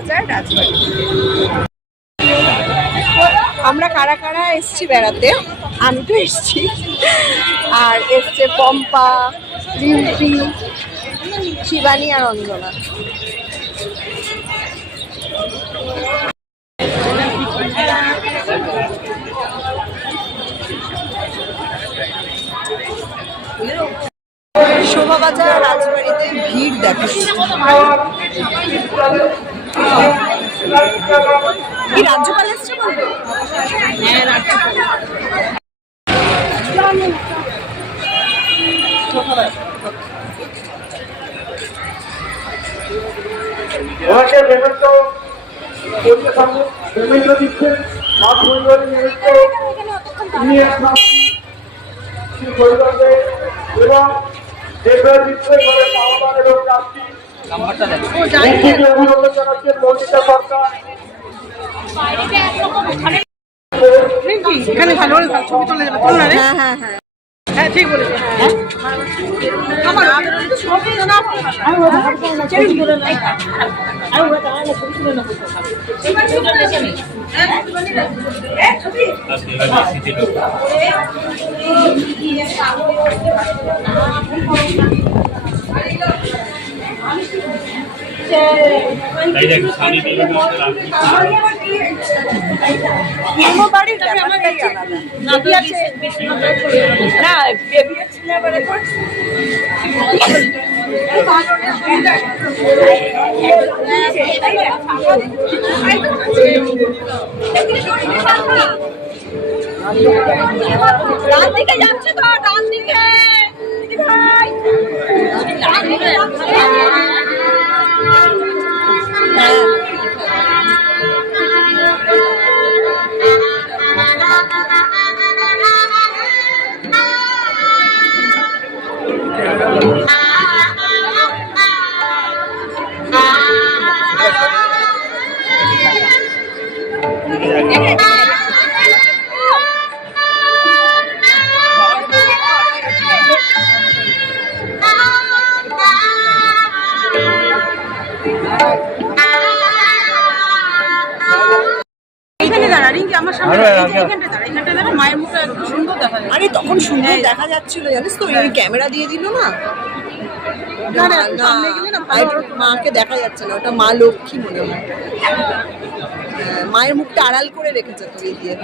শোভাবাজার রাজবাড়ি। আমরা কারা কারা এসছি বেড়াতে, আমি তো এসছি, আর এসছে পম্পা, রিম্পি, শিবানী আর অঞ্জনা। শোভাবাজার রাজবাড়িতে ভিড় দেখা কি রাজ্যপাল এসছে বলবো? হ্যাঁ, রাজ্যপাল। এখানে ভালো ছবি তোলা যাবে। হ্যাঁ হ্যাঁ হ্যাঁ হ্যাঁ, ঠিক বলেছি। ডান দিকে যাচ্ছে তো, ডান দিকে আরে তখন সুন্দর দেখা যাচ্ছিল, জানিস তো, ওই ক্যামেরা দিয়ে দিল না, মাকে দেখা যাচ্ছে না, ওটা মা লক্ষ্মী মনে হয়। মায়ের মুখটা আড়াল করে রেখেছে তো এই দিয়ে।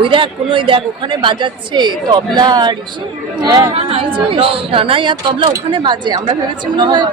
ওই দেখ, কোন ওই দেখ ওখানে বাজাচ্ছে তবলা আর সানাই আর তবলা ওখানে বাজে। আমরা ভেবেছি মনে হয়